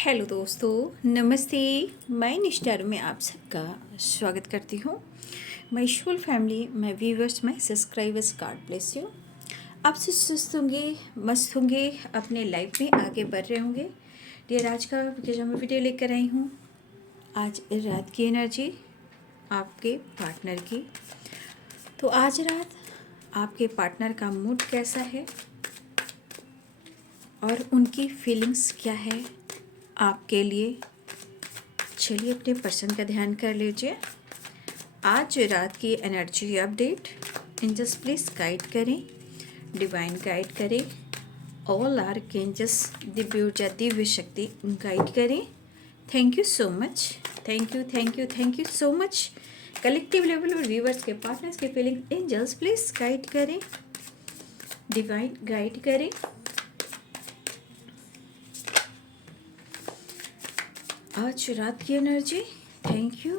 Hello दोस्तों, नमस्ते। मैं निष्ठा में आप सबका स्वागत करती हूँ। My whole family, my viewers, my subscribers, God bless you. आप सब सुस्त होंगे, मस्त होंगे, अपने लाइफ में आगे बढ़ रहे होंगे। डियर, आज का जो मैं वीडियो लेकर आई हूँ, आज रात की एनर्जी आपके पार्टनर की। तो आज रात आपके पार्टनर का मूड कैसा है और उनकी फीलिंग्स क्या है आपके लिए। चलिए अपने पर्सन का ध्यान कर लीजिए। आज रात की energy update angels please guide करें, डिवाइन गाइड करें, ऑल आर्कएंजल्स दिव्य ऊर्जा दिव्य शक्ति गाइड करें। Thank you so much, thank you so much. Collective level पर व्यूवर्स के पार्टनर्स के फीलिंग एंजल्स प्लीज गाइड करें, डिवाइन गाइड करें। आज रात की energy, thank you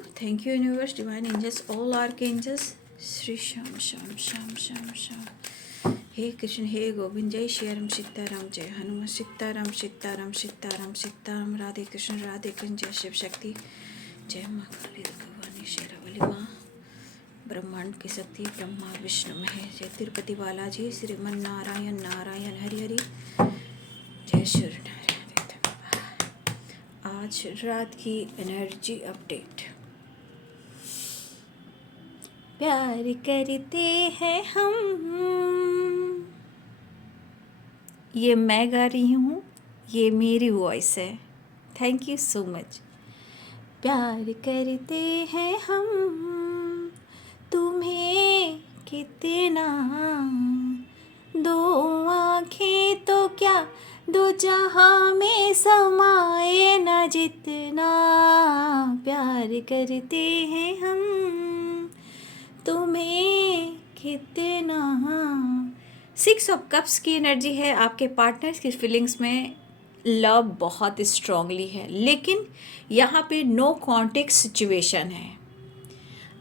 universe, divine angels, all archangels. Shri Shyam Shyam Shyam Shyam Shyam. हे कृष्ण, हे गोविंद, जय श्री राम सीताराम, जय हनुमान सीताराम सीताराम सीताराम सीताराम। राधे कृष्ण, जय शिव शक्ति, जय माँ काली भगवानी शेरावाली माँ। ब्रह्मांड की शक्ति, ब्रह्मा विष्णु महेश, जय तिरुपति बालाजी, श्रीमन नारायण नारायण हरि हरि, जय श्री नारायण। आज रात की एनर्जी अपडेट। प्यार करते हैं हम, ये मैं गा रही हूँ, ये मेरी वॉइस है। Thank you so much. प्यार करते हैं हम तुम्हें कितना, दो आँखें तो क्या दो जहाँ में समाए न जितना। प्यार करते हैं हम तुम्हें कितना। 6 ऑफ कप्स की एनर्जी है आपके पार्टनर्स की फीलिंग्स में। लव बहुत स्ट्रांगली है, लेकिन यहाँ पे नो कॉन्टेक्ट सिचुएशन है।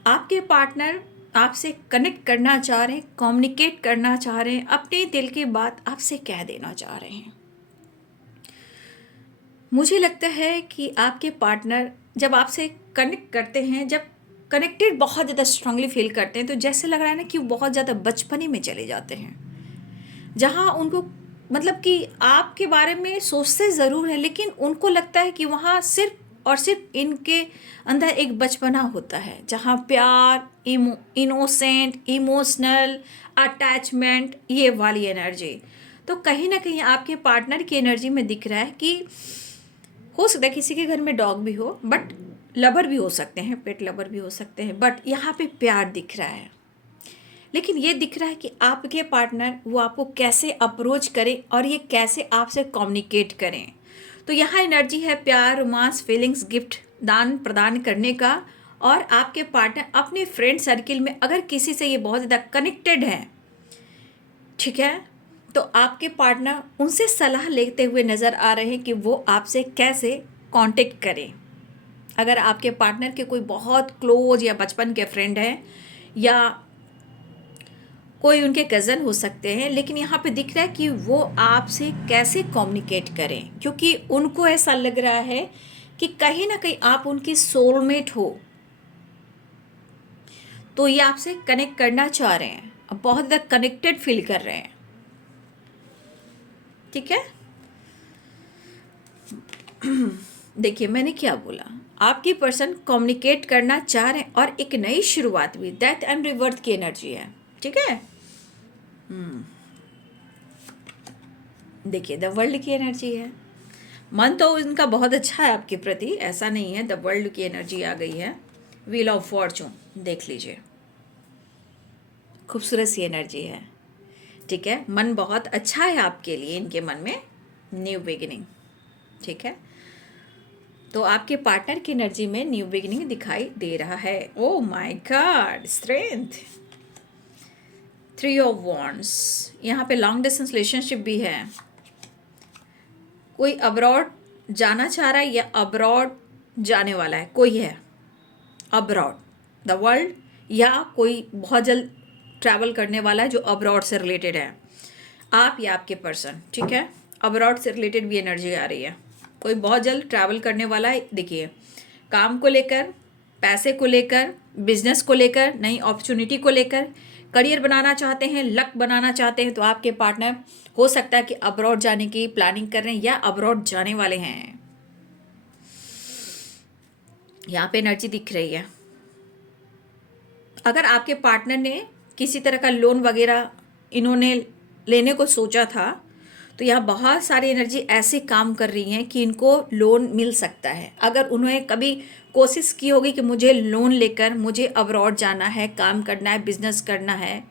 आपके पार्टनर आपसे कनेक्ट करना चाह रहे हैं, कम्युनिकेट करना चाह रहे हैं, अपने दिल की बात आपसे कह देना चाह रहे हैं। मुझे लगता है कि आपके पार्टनर जब आपसे कनेक्ट करते हैं, जब कनेक्टेड बहुत ज़्यादा स्ट्रांगली फील करते हैं, तो जैसे लग रहा है ना कि वो बहुत ज़्यादा बचपने में चले जाते हैं, जहाँ उनको मतलब कि आपके बारे में सोचते ज़रूर हैं, लेकिन उनको लगता है कि वहाँ सिर्फ और सिर्फ इनके अंदर एक बचपना होता है, जहाँ प्यार, इनोसेंट, इमोशनल अटैचमेंट, ये वाली एनर्जी। तो कहीं ना कहीं आपके पार्टनर की एनर्जी में दिख रहा है कि हो सकता है किसी के घर में डॉग भी हो, बट लवर भी हो सकते हैं, पेट लवर भी हो सकते हैं, बट यहाँ पे प्यार दिख रहा है। लेकिन ये दिख रहा है कि आपके पार्टनर वो आपको कैसे अप्रोच करें और ये कैसे आपसे कम्युनिकेट करें। तो यहाँ एनर्जी है प्यार, रोमांस, फीलिंग्स, गिफ्ट दान प्रदान करने का। और आपके पार्टनर अपने फ्रेंड सर्किल में अगर किसी से ये बहुत ज़्यादा कनेक्टेड है, ठीक है, तो आपके पार्टनर उनसे सलाह लेते हुए नज़र आ रहे हैं कि वो आपसे कैसे कांटेक्ट करें। अगर आपके पार्टनर के कोई बहुत क्लोज या बचपन के फ्रेंड हैं, या कोई उनके कज़न हो सकते हैं, लेकिन यहाँ पे दिख रहा है कि वो आपसे कैसे कम्युनिकेट करें, क्योंकि उनको ऐसा लग रहा है कि कहीं ना कहीं आप उनकी सोलमेट हो। तो ये आपसे कनेक्ट करना चाह रहे हैं, बहुत ज़्यादा कनेक्टेड फील कर रहे हैं, ठीक है। देखिए मैंने क्या बोला, आपकी पर्सन कम्युनिकेट करना चाह रहे हैं और एक नई शुरुआत भी, डेथ एंड रिबर्थ की एनर्जी है, ठीक है। देखिए द वर्ल्ड की एनर्जी है। मन तो इनका बहुत अच्छा है आपके प्रति, ऐसा नहीं है। द वर्ल्ड की एनर्जी आ गई है, व्हील ऑफ फॉर्चून, देख लीजिए, खूबसूरत सी एनर्जी है, ठीक है। मन बहुत अच्छा है आपके लिए, इनके मन में न्यू बिगिनिंग, ठीक है। तो आपके पार्टनर की एनर्जी में न्यू बिगिनिंग दिखाई दे रहा है। ओ my God, strength, 3 of wands. यहाँ पे लॉन्ग डिस्टेंस रिलेशनशिप भी है। कोई अब्रॉड जाना चाह रहा है या अब्रॉड जाने वाला है, कोई है अब्रॉड, द वर्ल्ड, या कोई बहुत जल्द ट्रैवल करने वाला है जो अब्रॉड से रिलेटेड है, आप या आपके पर्सन, ठीक है। अब्रॉड से रिलेटेड भी एनर्जी आ रही है, कोई बहुत जल्द ट्रैवल करने वाला है। देखिए, काम को लेकर, पैसे को लेकर, बिजनेस को लेकर, नई अपॉर्चुनिटी को लेकर, करियर बनाना चाहते हैं, लक बनाना चाहते हैं, तो आपके पार्टनर हो सकता है कि अब्रॉड जाने की प्लानिंग कर रहे हैं या अब्रॉड जाने वाले हैं। यहाँ पे एनर्जी दिख रही है। अगर आपके पार्टनर ने किसी तरह का लोन वगैरह इन्होंने लेने को सोचा था, तो यहाँ बहुत सारी एनर्जी ऐसे काम कर रही हैं कि इनको लोन मिल सकता है। अगर उन्होंने कभी कोशिश की होगी कि मुझे लोन लेकर मुझे अब्रॉड जाना है, काम करना है, बिजनेस करना है,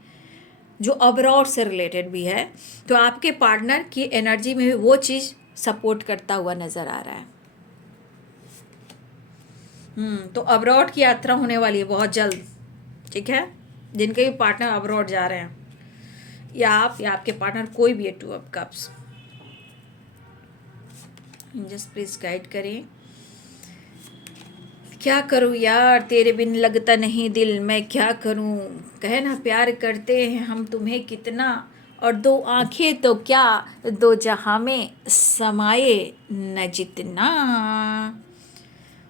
जो अब्रॉड से रिलेटेड भी है, तो आपके पार्टनर की एनर्जी में भी वो चीज़ सपोर्ट करता हुआ नज़र आ रहा है। तो अब्रॉड की यात्रा होने वाली है बहुत जल्द, ठीक है। जिनके भी पार्टनर अब्रॉड जा रहे हैं, या आप या आपके पार्टनर, कोई भी है, 2 of cups. Just please guide करें। क्या करूं यार, तेरे बिन लगता नहीं दिल, मैं क्या करूं। कहे ना, प्यार करते हैं हम तुम्हें कितना, और 2 आंखें तो क्या, 2 जहां में समाये न जितना।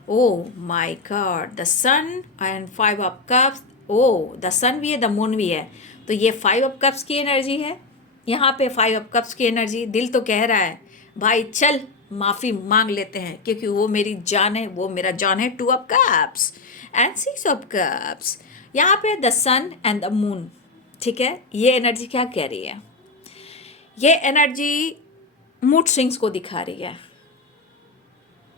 Oh my God, the sun and 5 of cups. Oh, the sun भी है, द मून भी है, तो ये 5 ऑफ कप्स की एनर्जी है। यहाँ पे 5 ऑफ कप्स की एनर्जी। दिल तो कह रहा है भाई चल माफ़ी मांग लेते हैं, क्योंकि वो मेरी जान है, वो मेरा जान है। 2 of cups and 6 of cups. यहाँ पे the sun and the moon, ठीक है। ये एनर्जी क्या कह रही है? ये एनर्जी मूड स्विंग्स को दिखा रही है।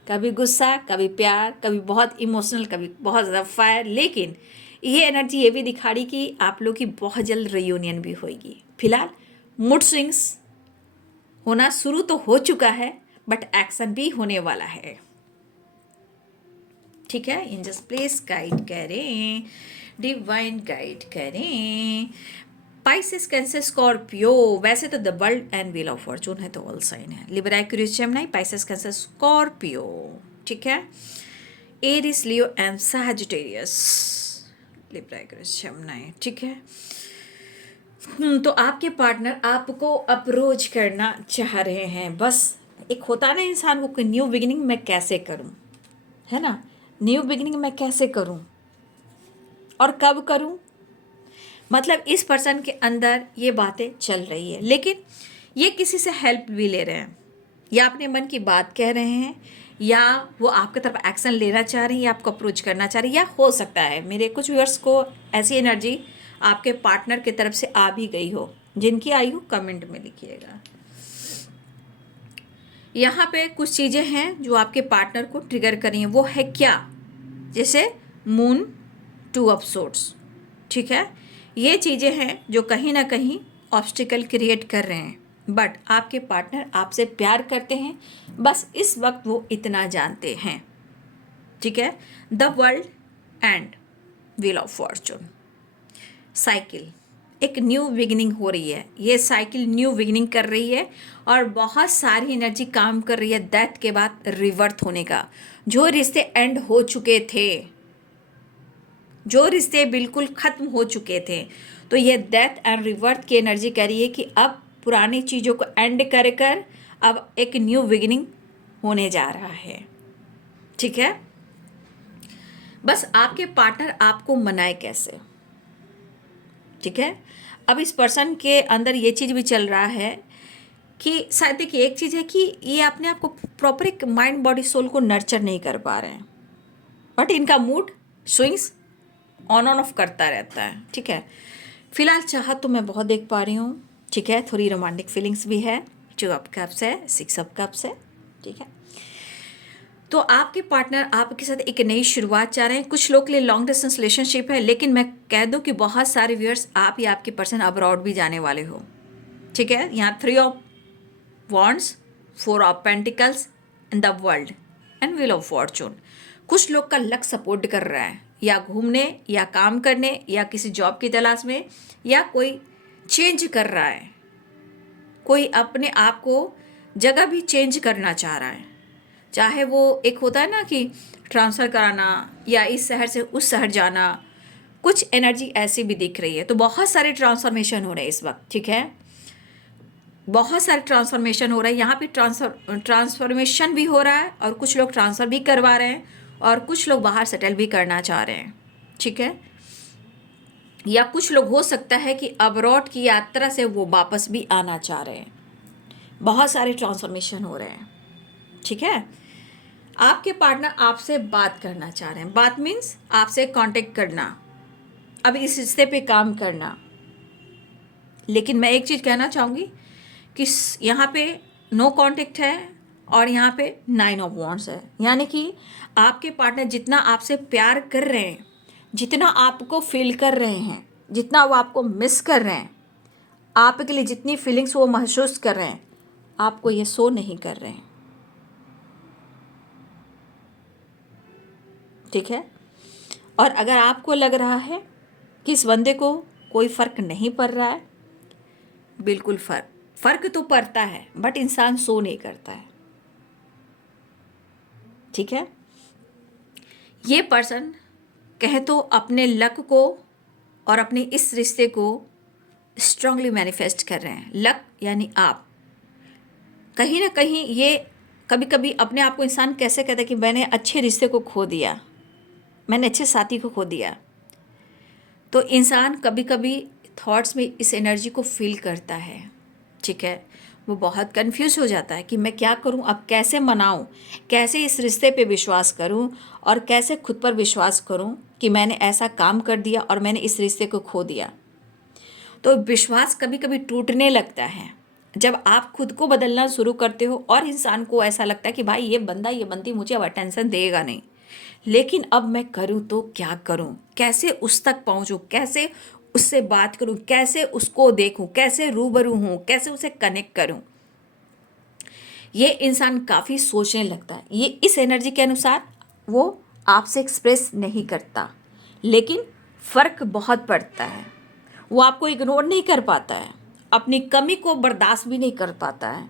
कभी गुस्सा, कभी प्यार, कभी बहुत इमोशनल, कभी बहुत ज़्यादा फायर। लेकिन ये एनर्जी ये भी दिखा रही कि आप लोग की बहुत जल्द रियूनियन भी होगी। फिलहाल मूड स्विंग्स होना शुरू तो हो चुका है, बट एक्शन भी होने वाला है, ठीक है। इन जस्ट प्लीज गाइड करें, डिवाइन गाइड करें। Pisces, Cancer, Scorpio. वैसे तो the world and wheel of fortune है, तो ऑल साइन है। Libra, Aquarius, Gemini, Pisces, Cancer, Scorpio, ठीक है। Aries, Leo and Sagittarius. Libra, Aquarius, Gemini, ठीक है। तो आपके पार्टनर आपको अप्रोच करना चाह रहे हैं। बस एक होता ना इंसान को कि न्यू बिगिनिंग मैं कैसे करूं, है ना, न्यू बिगिनिंग मैं कैसे करूं और कब करूं। मतलब इस पर्सन के अंदर ये बातें चल रही है, लेकिन ये किसी से हेल्प भी ले रहे हैं, या अपने मन की बात कह रहे हैं, या वो आपकी तरफ एक्शन लेना चाह रही है, या आपको अप्रोच करना चाह रही है। या हो सकता है मेरे कुछ व्यूअर्स को ऐसी एनर्जी आपके पार्टनर की तरफ से आ भी गई हो। जिनकी आई हो कमेंट में लिखिएगा। यहाँ पे कुछ चीज़ें हैं जो आपके पार्टनर को ट्रिगर करी हैं। वो है क्या? जैसे मून, 2 ऑफ सोर्ड्स, ठीक है। ये चीज़ें हैं जो कहीं ना कहीं ऑब्स्टिकल क्रिएट कर रहे हैं, बट आपके पार्टनर आपसे प्यार करते हैं, बस इस वक्त वो इतना जानते हैं, ठीक है। The world and wheel of Fortune. Cycle, एक न्यू बिगिनिंग हो रही है। ये साइकिल न्यू बिगिनिंग कर रही है, और बहुत सारी एनर्जी काम कर रही है डेथ के बाद रिवर्थ होने का। जो रिश्ते एंड हो चुके थे, जो रिश्ते बिल्कुल ख़त्म हो चुके थे, तो ये डेथ एंड रिवर्थ की एनर्जी कह रही है कि अब पुरानी चीज़ों को एंड कर कर अब एक न्यू बिगिनिंग होने जा रहा है, ठीक है। बस आपके पार्टनर आपको मनाए कैसे, ठीक है। अब इस पर्सन के अंदर ये चीज़ भी चल रहा है कि शायद देखिए, एक चीज़ है कि ये अपने आप को प्रॉपर एक माइंड बॉडी सोल को नर्चर नहीं कर पा रहे हैं, बट इनका मूड स्विंग्स ऑन ऑफ करता रहता है, ठीक है। फिलहाल चाहत तो मैं बहुत देख पा रही हूँ, ठीक है। थोड़ी रोमांटिक फीलिंग्स भी है। 2 ऑफ कप्स है, 6 ऑफ कप्स है, ठीक है। तो आपके पार्टनर आपके साथ एक नई शुरुआत चाह रहे हैं। कुछ लोग के लिए लॉन्ग डिस्टेंस रिलेशनशिप है, लेकिन मैं कह दूं कि बहुत सारे व्यूअर्स आप या आपके पर्सन अब्रॉड भी जाने वाले हो, ठीक है। यहाँ 3 of wands, 4 of pentacles and the world and wheel of Fortune. कुछ लोग का लक सपोर्ट कर रहा है, या घूमने, या काम करने, या किसी जॉब की तलाश में, या कोई चेंज कर रहा है, कोई अपने आप को जगह भी चेंज करना चाह रहा है। चाहे वो एक होता है ना कि ट्रांसफ़र कराना, या इस शहर से उस शहर जाना, कुछ एनर्जी ऐसी भी दिख रही है। तो बहुत सारे ट्रांसफॉर्मेशन हो रहे हैं इस वक्त, ठीक है। बहुत सारे ट्रांसफॉर्मेशन हो रहा है यहाँ पे, ट्रांसफॉर्मेशन भी हो रहा है और कुछ लोग ट्रांसफ़र भी करवा रहे हैं और कुछ लोग बाहर सेटल भी करना चाह रहे हैं, ठीक है। या कुछ लोग हो सकता है कि अब्रॉड की यात्रा से वो वापस भी आना चाह रहे हैं। बहुत सारे ट्रांसफॉर्मेशन हो रहे हैं, ठीक है। आपके पार्टनर आपसे बात करना चाह रहे हैं, बात मीन्स आपसे कांटेक्ट करना, अब इस रिश्ते पे काम करना। लेकिन मैं एक चीज़ कहना चाहूँगी कि यहाँ पे नो कांटेक्ट है और यहाँ पे 9 ऑफ वॉन्ड्स है, यानी कि आपके पार्टनर जितना आपसे प्यार कर रहे हैं, जितना आपको फील कर रहे हैं, जितना वो आपको मिस कर रहे हैं, आपके लिए जितनी फीलिंग्स वो महसूस कर रहे हैं, आपको ये शो नहीं कर रहे हैं, ठीक है। और अगर आपको लग रहा है कि इस बंदे को कोई फ़र्क नहीं पड़ रहा है, बिल्कुल फ़र्क तो पड़ता है, बट इंसान शो नहीं करता है, ठीक है। ये पर्सन कहे तो अपने लक को और अपने इस रिश्ते को स्ट्रांगली मैनिफेस्ट कर रहे हैं। लक यानी आप कहीं ना कहीं, ये कभी कभी अपने आप को इंसान कैसे कहता है कि मैंने अच्छे रिश्ते को खो दिया, मैंने अच्छे साथी को खो दिया। तो इंसान कभी कभी थॉट्स में इस एनर्जी को फील करता है, ठीक है। वो बहुत कंफ्यूज हो जाता है कि मैं क्या करूं, अब कैसे मनाऊं, कैसे इस रिश्ते पे विश्वास करूं और कैसे खुद पर विश्वास करूं कि मैंने ऐसा काम कर दिया और मैंने इस रिश्ते को खो दिया। तो विश्वास कभी कभी टूटने लगता है जब आप खुद को बदलना शुरू करते हो और इंसान को ऐसा लगता है कि भाई ये बंदा, ये बंदी मुझे अब अटेंशन देगा नहीं, लेकिन अब मैं करूं तो क्या करूं, कैसे उस तक पहुंचूं, कैसे उससे बात करूं, कैसे उसको देखूं, कैसे रूबरू हूं, कैसे उसे कनेक्ट करूं। ये इंसान काफ़ी सोचने लगता है। ये इस एनर्जी के अनुसार वो आपसे एक्सप्रेस नहीं करता, लेकिन फ़र्क बहुत पड़ता है। वो आपको इग्नोर नहीं कर पाता है, अपनी कमी को बर्दाश्त भी नहीं कर पाता है।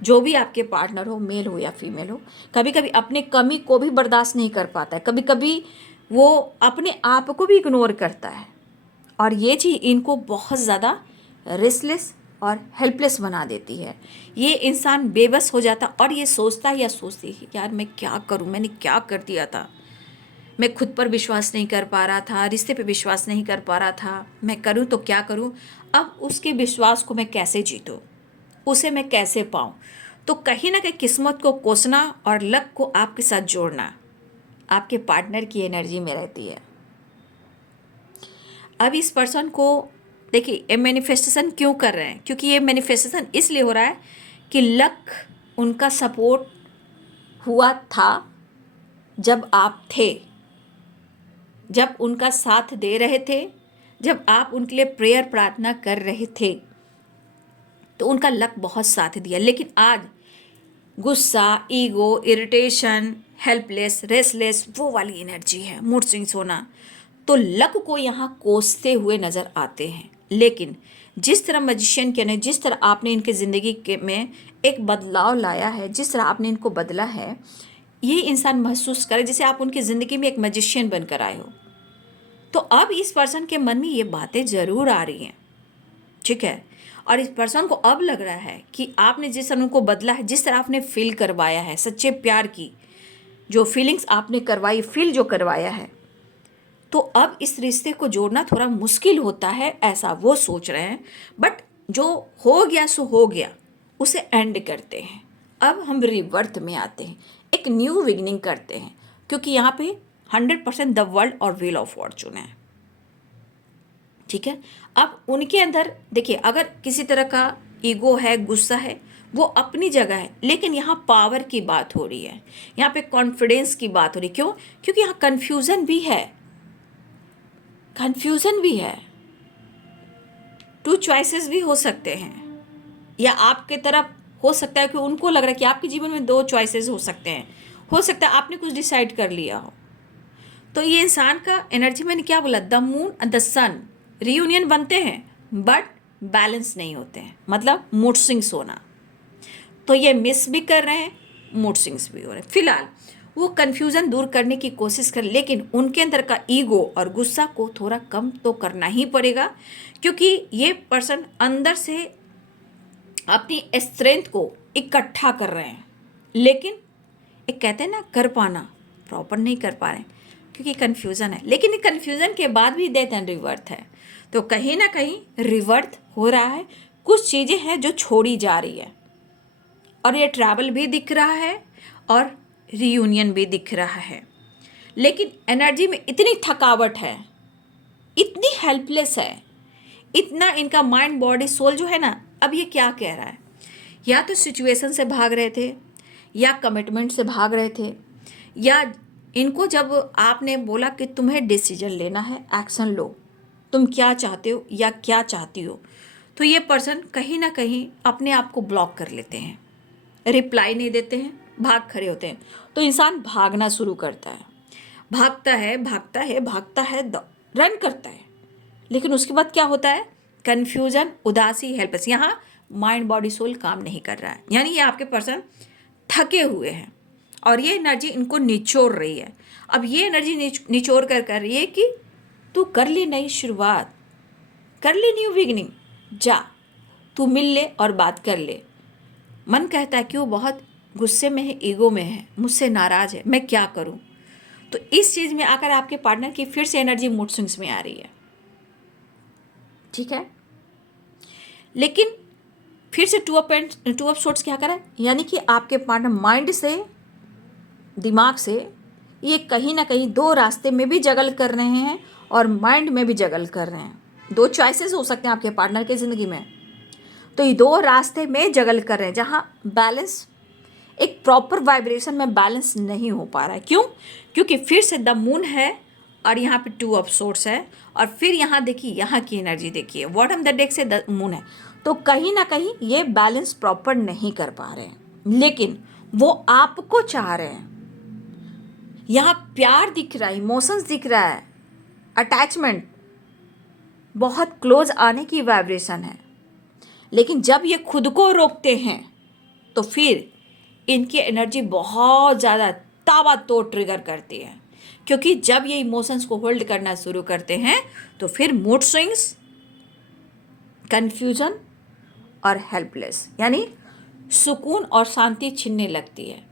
जो भी आपके पार्टनर हो, मेल हो या फीमेल हो, कभी कभी अपने कमी को भी बर्दाश्त नहीं कर पाता है, कभी कभी वो अपने आप को भी इग्नोर करता है। और ये चीज़ इनको बहुत ज़्यादा रेस्टलेस और हेल्पलेस बना देती है। ये इंसान बेबस हो जाता और ये सोचता या सोचती है यार मैं क्या करूं, मैंने क्या कर दिया था, मैं खुद पर विश्वास नहीं कर पा रहा था, रिश्ते पे विश्वास नहीं कर पा रहा था, मैं करूं तो क्या करूं, अब उसके विश्वास को मैं कैसे जीतूं, उसे मैं कैसे पाऊं। तो कहीं ना कहीं किस्मत को कोसना और लक को आपके साथ जोड़ना आपके पार्टनर की एनर्जी में रहती है। अब इस पर्सन को देखिए, ये मैनिफेस्टेशन क्यों कर रहे हैं, क्योंकि ये मैनिफेस्टेशन इसलिए हो रहा है कि लक उनका सपोर्ट हुआ था जब आप थे, जब उनका साथ दे रहे थे, जब आप उनके लिए प्रेयर प्रार्थना कर रहे थे, तो उनका लक बहुत साथ दिया। लेकिन आज गुस्सा, ईगो, इरिटेशन, हेल्पलेस, रेस्टलेस, वो वाली एनर्जी है, मूड स्विंग्स होना, तो लक को यहाँ कोसते हुए नज़र आते हैं। लेकिन जिस तरह मैजिशियन के ने, जिस तरह आपने इनके ज़िंदगी के में एक बदलाव लाया है, जिस तरह आपने इनको बदला है, ये इंसान महसूस करे जैसे आप उनकी ज़िंदगी में एक मैजिशियन बनकर आए हो। तो अब इस पर्सन के मन में ये बातें ज़रूर आ रही हैं, ठीक है। और इस पर्सन को अब लग रहा है कि आपने जिस तरह उनको बदला है, जिस तरह आपने फील करवाया है, सच्चे प्यार की जो फीलिंग्स आपने करवाई, फील जो करवाया है, तो अब इस रिश्ते को जोड़ना थोड़ा मुश्किल होता है, ऐसा वो सोच रहे हैं। बट जो हो गया सो हो गया, उसे एंड करते हैं। अब हम रिवर्थ में आते हैं, एक न्यू बिगिनिंग करते हैं, क्योंकि यहाँ पे 100% द वर्ल्ड और व्हील ऑफ फॉर्चून है, ठीक है। अब उनके अंदर देखिए, अगर किसी तरह का ईगो है, गुस्सा है, वो अपनी जगह है, लेकिन यहाँ पावर की बात हो रही है, यहाँ पे कॉन्फिडेंस की बात हो रही है। क्यों? क्योंकि यहाँ कन्फ्यूज़न भी है, कन्फ्यूज़न भी है, 2 चॉइसेस भी हो सकते हैं, या आपके तरफ हो सकता है कि उनको लग रहा है कि आपके जीवन में 2 चॉइसेस हो सकते हैं, हो सकता है आपने कुछ डिसाइड कर लिया हो। तो ये इंसान का एनर्जी, मैंने क्या बोला, the moon and the sun reunion बनते हैं बट बैलेंस नहीं होते हैं, मतलब मूड स्विंग्स होना। तो ये मिस भी कर रहे हैं, मूड स्विंग्स भी हो रहे हैं। फिलहाल वो कन्फ्यूज़न दूर करने की कोशिश कर, लेकिन उनके अंदर का ईगो और गुस्सा को थोड़ा कम तो करना ही पड़ेगा, क्योंकि ये पर्सन अंदर से अपनी स्ट्रेंथ को इकट्ठा कर रहे हैं, लेकिन एक कहते हैं ना कर पाना, प्रॉपर नहीं कर पा रहे हैं क्योंकि कन्फ्यूज़न है। लेकिन कन्फ्यूज़न के बाद भी डेथ एंड रिवर्थ है, तो कहीं ना कहीं रिवर्थ हो रहा है। कुछ चीज़ें हैं जो छोड़ी जा रही है, और ये ट्रैवल भी दिख रहा है और रीयूनियन भी दिख रहा है। लेकिन एनर्जी में इतनी थकावट है, इतनी हेल्पलेस है, इतना इनका माइंड बॉडी सोल जो है ना, अब ये क्या कह रहा है, या तो सिचुएशन से भाग रहे थे, या कमिटमेंट से भाग रहे थे, या इनको जब आपने बोला कि तुम्हें डिसीजन लेना है, एक्शन लो, तुम क्या चाहते हो या क्या चाहती हो, तो ये पर्सन कहीं ना कहीं अपने आप को ब्लॉक कर लेते हैं, रिप्लाई नहीं देते हैं, भाग खड़े होते हैं। तो इंसान भागना शुरू करता है, भागता है भागता है भागता है, रन करता है। लेकिन उसके बाद क्या होता है, कन्फ्यूजन, उदासी, हेल्पलेस। यहाँ माइंड बॉडी सोल काम नहीं कर रहा है, यानी ये आपके पर्सन थके हुए हैं और ये एनर्जी इनको निचोड़ रही है। अब ये एनर्जी निचोड़ कर रही है कि तू कर ले नई शुरुआत, कर ले न्यू बिगिनिंग, जा तू मिल ले और बात कर ले। मन कहता है कि वो बहुत गुस्से में है, ईगो में है, मुझसे नाराज़ है, मैं क्या करूं। तो इस चीज़ में आकर आपके पार्टनर की फिर से एनर्जी मूड स्विंग्स में आ रही है, ठीक है। लेकिन फिर से टू ऑफ सोर्ट्स क्या करा है, यानी कि आपके पार्टनर माइंड से, दिमाग से ये कहीं ना कहीं दो रास्ते में भी जगल कर रहे हैं और माइंड में भी जगल कर रहे हैं। दो चॉइसेस हो सकते हैं आपके पार्टनर की ज़िंदगी में, तो ये दो रास्ते में जगल कर रहे हैं जहाँ बैलेंस, एक प्रॉपर वाइब्रेशन में बैलेंस नहीं हो पा रहा है। क्यों? क्योंकि फिर से द मून है और यहाँ पे टू ऑफ सोर्ट्स है, और फिर यहाँ देखिए, यहाँ की एनर्जी देखिए, बॉटम द डेक से द मून है। तो कहीं ना कहीं ये बैलेंस प्रॉपर नहीं कर पा रहे हैं, लेकिन वो आपको चाह रहे हैं। यहाँ प्यार दिख रहा है, इमोशंस दिख रहा है, अटैचमेंट, बहुत क्लोज आने की वाइब्रेशन है। लेकिन जब ये खुद को रोकते हैं तो फिर इनकी एनर्जी बहुत ज़्यादा ताबड़तोड़ ट्रिगर करती है, क्योंकि जब ये इमोशंस को होल्ड करना शुरू करते हैं तो फिर मूड स्विंग्स, कन्फ्यूजन और हेल्पलेस, यानी सुकून और शांति छिनने लगती है।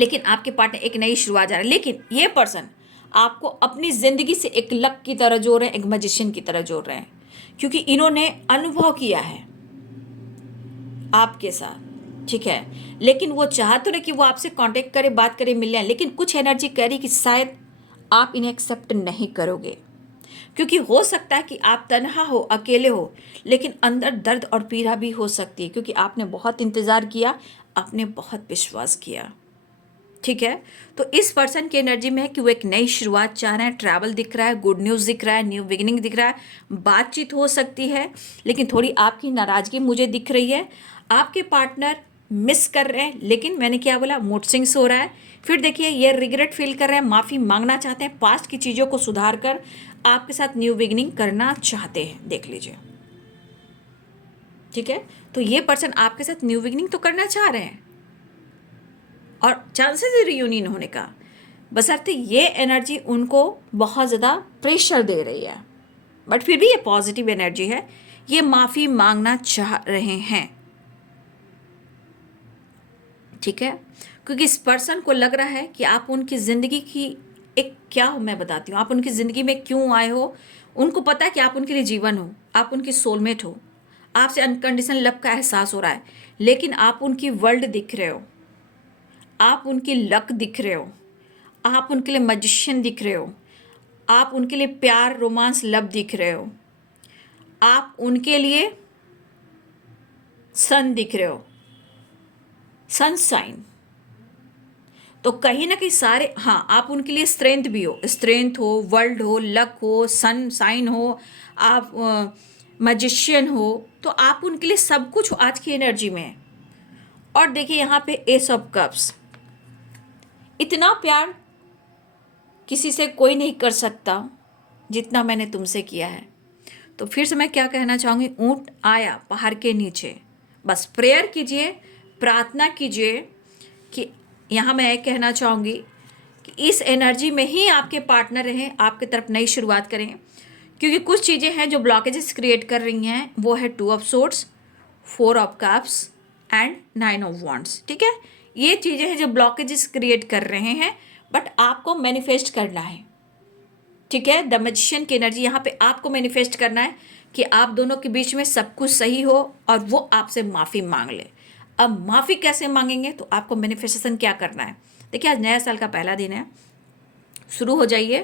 लेकिन आपके पार्टनर एक नई शुरुआत जा रहा है, लेकिन ये पर्सन आपको अपनी ज़िंदगी से एक लक की तरह जोड़ रहे हैं, एक मैजिशियन की तरह जोड़ रहे हैं, क्योंकि इन्होंने अनुभव किया है आपके साथ, ठीक है। लेकिन वो चाह तो रहे कि वो आपसे कांटेक्ट करे, बात करे, मिले, लेकिन कुछ एनर्जी कह रही कि शायद आप इन्हें एक्सेप्ट नहीं करोगे, क्योंकि हो सकता है कि आप तन्हा हो, अकेले हो, लेकिन अंदर दर्द और पीड़ा भी हो सकती है, क्योंकि आपने बहुत इंतज़ार किया, आपने बहुत विश्वास किया, ठीक है। तो इस पर्सन की एनर्जी में है कि वो एक नई शुरुआत चाह रहे हैं, ट्रैवल दिख रहा है, गुड न्यूज़ दिख रहा है, न्यू बिगिनिंग दिख रहा है, बातचीत हो सकती है, लेकिन थोड़ी आपकी नाराज़गी मुझे दिख रही है। आपके पार्टनर मिस कर रहे हैं, लेकिन मैंने क्या बोला, मूड स्विंग्स हो रहा है। फिर देखिए ये रिग्रेट फील कर रहे हैं, माफ़ी मांगना चाहते हैं, पास्ट की चीज़ों को सुधार कर आपके साथ न्यू बिगिनिंग करना चाहते हैं, देख लीजिए, ठीक है। तो ये पर्सन आपके साथ न्यू बिगिनिंग तो करना चाह रहे हैं और चांसेस है रियूनियन होने का, बशर्ते ये एनर्जी उनको बहुत ज़्यादा प्रेशर दे रही है, बट फिर भी ये पॉजिटिव एनर्जी है, ये माफ़ी मांगना चाह रहे हैं, ठीक है। क्योंकि इस पर्सन को लग रहा है कि आप उनकी ज़िंदगी की एक, क्या हो मैं बताती हूँ, आप उनकी ज़िंदगी में क्यों आए हो। उनको पता है कि आप उनके लिए जीवन हो, आप उनकी सोलमेट हो, आपसे अनकंडीशनल लव का एहसास हो रहा है, लेकिन आप उनकी वर्ल्ड दिख रहे हो, आप उनकी लक दिख रहे हो, आप उनके लिए मैजिशियन दिख रहे हो, आप उनके लिए प्यार, रोमांस, लव दिख रहे हो, आप उनके लिए सन दिख रहे हो, सनशाइन। तो कहीं ना कहीं सारे, हाँ, आप उनके लिए स्ट्रेंथ भी हो, स्ट्रेंथ हो, वर्ल्ड हो, लक हो, सन साइन हो, आप मैजिशियन हो, तो आप उनके लिए सब कुछ आज की एनर्जी में। और देखिए यहाँ पे एस ऑफ कप्स, इतना प्यार किसी से कोई नहीं कर सकता जितना मैंने तुमसे किया है। तो फिर से मैं क्या कहना चाहूँगी, ऊँट आया पहाड़ के नीचे, बस प्रेयर कीजिए, प्रार्थना कीजिए कि यहाँ मैं एक कहना चाहूँगी कि इस एनर्जी में ही आपके पार्टनर रहें, आपकी तरफ नई शुरुआत करें, क्योंकि कुछ चीज़ें हैं जो ब्लॉकेजेस क्रिएट कर रही हैं, वो है two of sorts 4 of cups and 9 of wands. ठीक है, ये चीज़ें हैं जो ब्लॉकेजेस क्रिएट कर रहे हैं, बट आपको मैनिफेस्ट करना है। ठीक है, द मैजिशियन की एनर्जी यहाँ पे आपको मैनिफेस्ट करना है कि आप दोनों के बीच में सब कुछ सही हो और वो आपसे माफ़ी मांग ले। अब माफ़ी कैसे मांगेंगे, तो आपको मैनिफेस्टेशन क्या करना है। देखिए, आज नया साल का पहला दिन है, शुरू हो जाइए,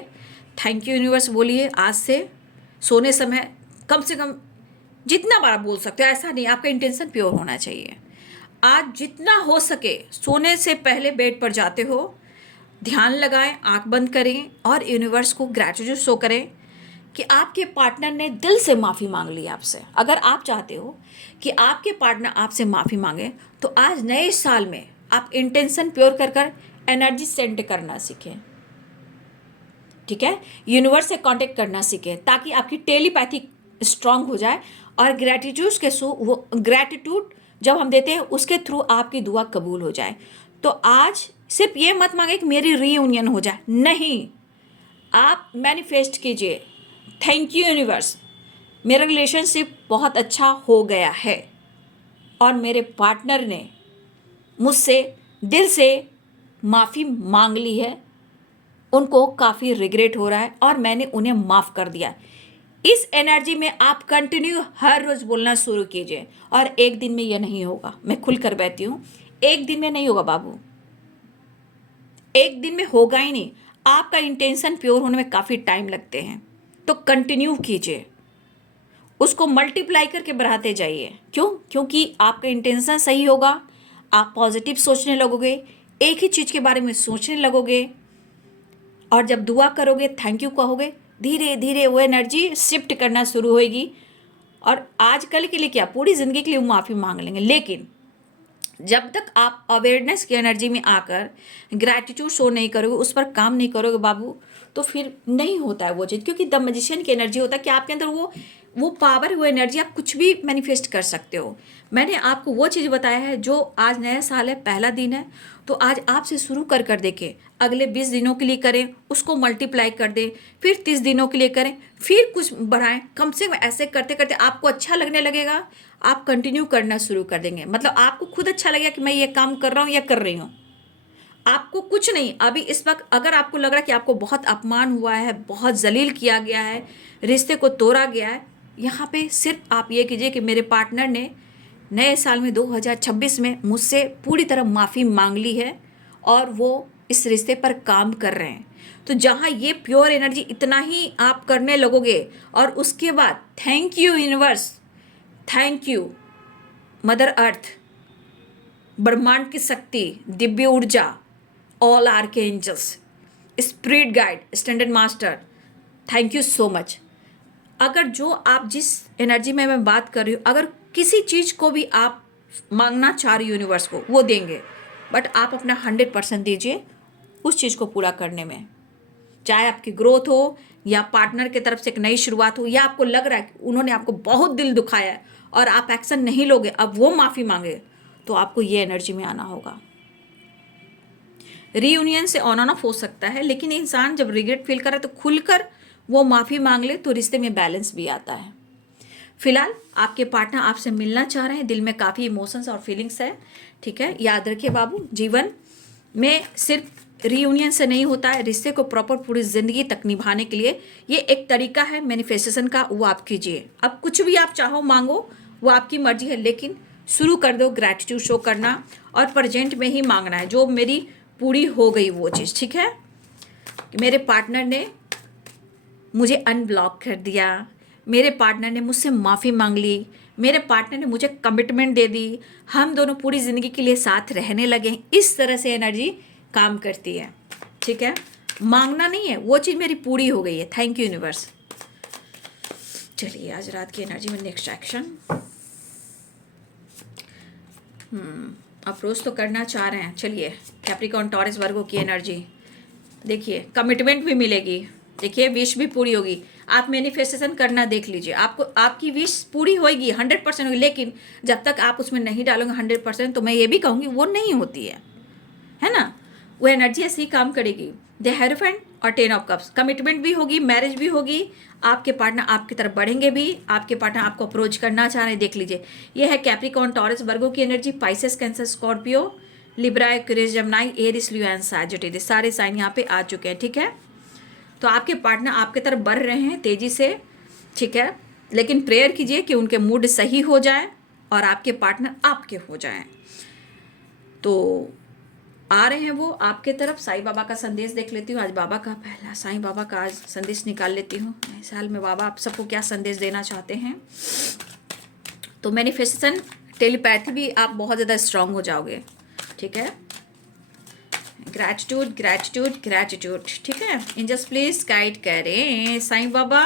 थैंक यू यूनिवर्स बोलिए। आज से सोने समय कम से कम जितना बार बोल सकते हो, ऐसा नहीं, आपका इंटेंशन प्योर होना चाहिए। आज जितना हो सके सोने से पहले बेड पर जाते हो, ध्यान लगाएं, आंख बंद करें और यूनिवर्स को ग्रैटिट्यूड शो करें कि आपके पार्टनर ने दिल से माफ़ी मांग ली आपसे। अगर आप चाहते हो कि आपके पार्टनर आपसे माफ़ी मांगे, तो आज नए साल में आप इंटेंशन प्योर कर कर एनर्जी सेंड करना सीखें। ठीक है, यूनिवर्स से कांटेक्ट करना सीखें ताकि आपकी टेलीपैथी स्ट्रांग हो जाए और ग्रैटिट्यूड के वो ग्रैटिट्यूड जब हम देते हैं उसके थ्रू आपकी दुआ कबूल हो जाए। तो आज सिर्फ ये मत मांगे कि मेरी रीयूनियन हो जाए, नहीं, आप मैनिफेस्ट कीजिए, थैंक यू यूनिवर्स, मेरा रिलेशनशिप बहुत अच्छा हो गया है और मेरे पार्टनर ने मुझसे दिल से माफ़ी मांग ली है, उनको काफ़ी रिग्रेट हो रहा है और मैंने उन्हें माफ़ कर दिया। इस एनर्जी में आप कंटिन्यू हर रोज़ बोलना शुरू कीजिए। और एक दिन में यह नहीं होगा, मैं खुल कर बैठी हूँ, एक दिन में नहीं होगा बाबू, एक दिन में होगा ही नहीं। आपका इंटेंशन प्योर होने में काफ़ी टाइम लगते हैं, तो कंटिन्यू कीजिए, उसको मल्टीप्लाई करके बढ़ाते जाइए। क्यों? क्योंकि आपका इंटेंशन सही होगा, आप पॉजिटिव सोचने लगोगे, एक ही चीज़ के बारे में सोचने लगोगे, और जब दुआ करोगे, थैंक यू कहोगे, धीरे धीरे वो एनर्जी शिफ्ट करना शुरू होएगी। और आजकल के लिए क्या, पूरी ज़िंदगी के लिए माफ़ी मांग लेंगे। लेकिन जब तक आप अवेयरनेस की एनर्जी में आकर ग्रैटिट्यूड शो नहीं करोगे, उस पर काम नहीं करोगे बाबू, तो फिर नहीं होता है वो चीज़। क्योंकि द मैजिशियन की एनर्जी होता है कि आपके अंदर वो पावर, वो एनर्जी, आप कुछ भी मैनिफेस्ट कर सकते हो। मैंने आपको वो चीज़ बताया है जो आज नया साल है, पहला दिन है, तो आज आपसे शुरू कर कर देखें, अगले 20 दिनों के लिए करें, उसको मल्टीप्लाई कर दें, फिर 30 दिनों के लिए करें, फिर कुछ बढ़ाएं। कम से कम ऐसे करते करते आपको अच्छा लगने लगेगा, आप कंटिन्यू करना शुरू कर देंगे। मतलब आपको खुद अच्छा लगेगा कि मैं ये काम कर रहा हूँ या कर रही हूँ। आपको कुछ नहीं, अभी इस वक्त अगर आपको लग रहा है कि आपको बहुत अपमान हुआ है, बहुत जलील किया गया है, रिश्ते को तोड़ा गया है, यहाँ पे सिर्फ आप ये कीजिए कि मेरे पार्टनर ने नए साल में 2026 में मुझसे पूरी तरह माफ़ी मांग ली है और वो इस रिश्ते पर काम कर रहे हैं। तो जहाँ ये प्योर एनर्जी इतना ही आप करने लगोगे, और उसके बाद thank you universe, thank you mother earth, ब्रह्मांड की शक्ति, दिव्य ऊर्जा, all archangels, spirit guide, standard master, thank you so much. अगर जो आप जिस एनर्जी में मैं बात कर रही हूँ, अगर किसी चीज़ को भी आप मांगना चाह रही हो यूनिवर्स को, वो देंगे, बट आप अपना 100% दीजिए उस चीज़ को पूरा करने में। चाहे आपकी ग्रोथ हो या पार्टनर की तरफ से एक नई शुरुआत हो, या आपको लग रहा है कि उन्होंने आपको बहुत दिल दुखाया है और आप एक्शन नहीं लोगे, अब वो माफ़ी मांगे, तो आपको ये एनर्जी में आना होगा। रीयूनियन से ऑन ऑफ हो सकता है, लेकिन इंसान जब रिग्रेट फील करे तो खुलकर वो माफ़ी मांग ले, तो रिश्ते में बैलेंस भी आता है। फिलहाल आपके पार्टनर आपसे मिलना चाह रहे हैं, दिल में काफ़ी इमोशंस और फीलिंग्स है। ठीक है, याद रखिए बाबू, जीवन में सिर्फ रीयूनियन से नहीं होता है, रिश्ते को प्रॉपर पूरी ज़िंदगी तक निभाने के लिए ये एक तरीका है मैनिफेस्टेशन का, वो आप कीजिए। अब कुछ भी आप चाहो मांगो, वो आपकी मर्जी है, लेकिन शुरू कर दो ग्रैटिट्यूड शो करना और प्रेजेंट में ही मांगना है, जो मेरी पूरी हो गई वो चीज़। ठीक है, मेरे पार्टनर ने मुझे अनब्लॉक कर दिया, मेरे पार्टनर ने मुझसे माफ़ी मांग ली, मेरे पार्टनर ने मुझे कमिटमेंट दे दी, हम दोनों पूरी ज़िंदगी के लिए साथ रहने लगे हैं। इस तरह से एनर्जी काम करती है। ठीक है, मांगना नहीं है, वो चीज़ मेरी पूरी हो गई है, थैंक यू यूनिवर्स। चलिए, आज रात की एनर्जी में नेक्स्ट एक्शन। अप्रोच तो करना चाह रहे हैं, चलिए, कैप्रिकॉर्न, टॉरस, वर्गो की एनर्जी देखिए, कमिटमेंट भी मिलेगी, देखिए विश भी पूरी होगी। आप मैनिफेस्टेशन करना देख लीजिए, आपको आपकी विश पूरी होगी, 100% होगी, लेकिन जब तक आप उसमें नहीं डालोगे 100%, तो मैं ये भी कहूँगी वो नहीं होती है ना। वो एनर्जी ऐसे ही काम करेगी। द हेरोफेंट और 10 ऑफ कप्स। कमिटमेंट भी होगी, मैरिज भी होगी, आपके पार्टनर आपकी तरफ बढ़ेंगे भी, आपके पार्टनर आपको अप्रोच करना चाह रहे हैं। देख लीजिए, ये है कैप्रिकॉर्न, टॉरस, वर्गो की energy, Pisces, Cancer, Scorpio, Libra, Aquarius, Gemini, Aries, Leo and Sagittarius, सारे साइन यहाँ पे आ चुके हैं। ठीक है, तो आपके पार्टनर आपके तरफ बढ़ रहे हैं तेजी से। ठीक है, लेकिन प्रेयर कीजिए कि उनके मूड सही हो जाए और आपके पार्टनर आपके हो जाएं। तो आ रहे हैं वो आपके तरफ। साईं बाबा का संदेश देख लेती हूँ आज। बाबा का पहला साईं बाबा का आज संदेश निकाल लेती हूँ। नए साल में बाबा आप सबको क्या संदेश देना चाहते हैं। तो मैनिफेस्टेशन, टेलीपैथी भी आप बहुत ज़्यादा स्ट्रांग हो जाओगे। ठीक है, ग्रैटिट्यूड ग्रैटिट्यूड ग्रैटिट्यूड। ठीक है, एंजल्स प्लीज गाइड करें साईं बाबा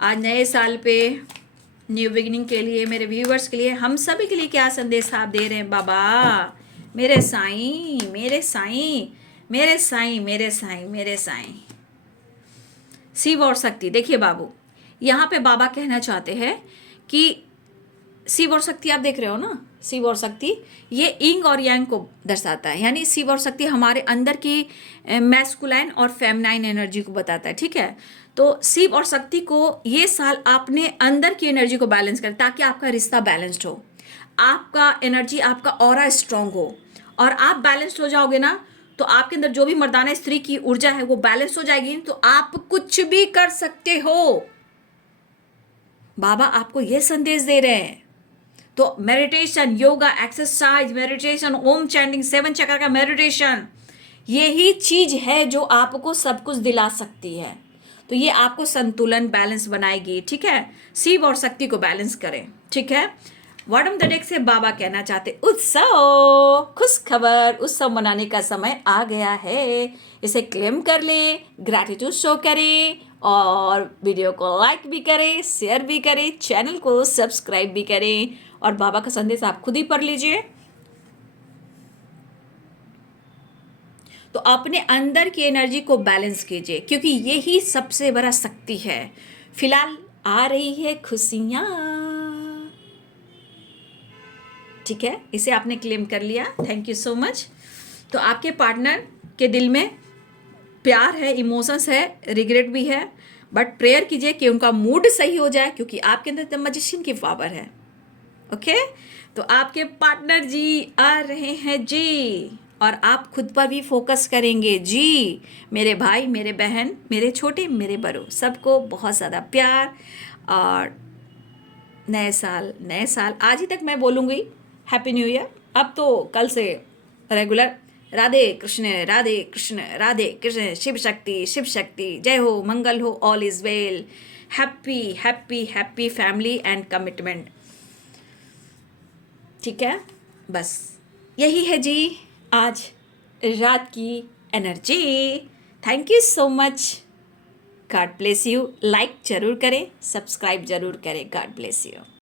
आज नए साल पे, न्यू बिगिनिंग के लिए, मेरे व्यूवर्स के लिए, हम सभी के लिए क्या संदेश आप दे रहे हैं बाबा। मेरे साईं, मेरे साईं, मेरे साईं, मेरे साईं, मेरे साईं। शिव और शक्ति, देखिए बाबू, यहाँ पे बाबा कहना चाहते हैं कि शिव और शक्ति आप देख रहे हो ना, शिव और शक्ति ये इंग और यांग को दर्शाता है। यानी शिव और शक्ति हमारे अंदर की मैस्कुलाइन और फेमिनाइन एनर्जी को बताता है। ठीक है, तो शिव और शक्ति को ये साल आपने अंदर की एनर्जी को बैलेंस करें ताकि आपका रिश्ता बैलेंस्ड हो, आपका एनर्जी, आपका ऑरा स्ट्रांग हो। और आप बैलेंस्ड हो जाओगे ना तो आपके अंदर जो भी मर्दाना स्त्री की ऊर्जा है वो बैलेंस हो जाएगी, तो आप कुछ भी कर सकते हो। बाबा आपको ये संदेश दे रहे हैं। तो मेडिटेशन, योगा, एक्सरसाइज, मेडिटेशन, ओम चैंटिंग, 7 चक्र का मेडिटेशन, यही चीज है जो आपको सब कुछ दिला सकती है। तो ये आपको संतुलन, बैलेंस बनाएगी। ठीक है, शिव और शक्ति को बैलेंस करें। ठीक है, बॉटम द डेक से बाबा कहना चाहते उत्सव, खुश खबर, उत्सव मनाने का समय आ गया है। इसे क्लेम कर लें, ग्रैटिट्यूड शो करें और वीडियो को लाइक भी करें, शेयर भी करें, चैनल को सब्सक्राइब भी करें और बाबा का संदेश आप खुद ही पढ़ लीजिए। तो अपने अंदर की एनर्जी को बैलेंस कीजिए क्योंकि यही सबसे बड़ा शक्ति है। फिलहाल आ रही है खुशियाँ। ठीक है, इसे आपने क्लेम कर लिया, थैंक यू सो मच। तो आपके पार्टनर के दिल में प्यार है, इमोशंस है, रिग्रेट भी है, बट प्रेयर कीजिए कि उनका मूड सही हो जाए क्योंकि आपके अंदर द मैजिशियन की पावर है। ओके, तो आपके पार्टनर जी आ रहे हैं जी, और आप खुद पर भी फोकस करेंगे जी। मेरे भाई, मेरे बहन, मेरे छोटे, मेरे बड़ों, सबको बहुत ज़्यादा प्यार। और नए साल आज ही तक मैं बोलूँगी हैप्पी न्यू ईयर। अब तो कल से रेगुलर राधे कृष्ण राधे कृष्ण राधे कृष्ण, शिव शक्ति, जय हो, मंगल हो, all is well, happy happy happy family and commitment. ठीक है, बस यही है जी आज रात की energy. Thank you so much, God bless you. Like ज़रूर करें, सब्सक्राइब ज़रूर करें, गॉड ब्लेस यू।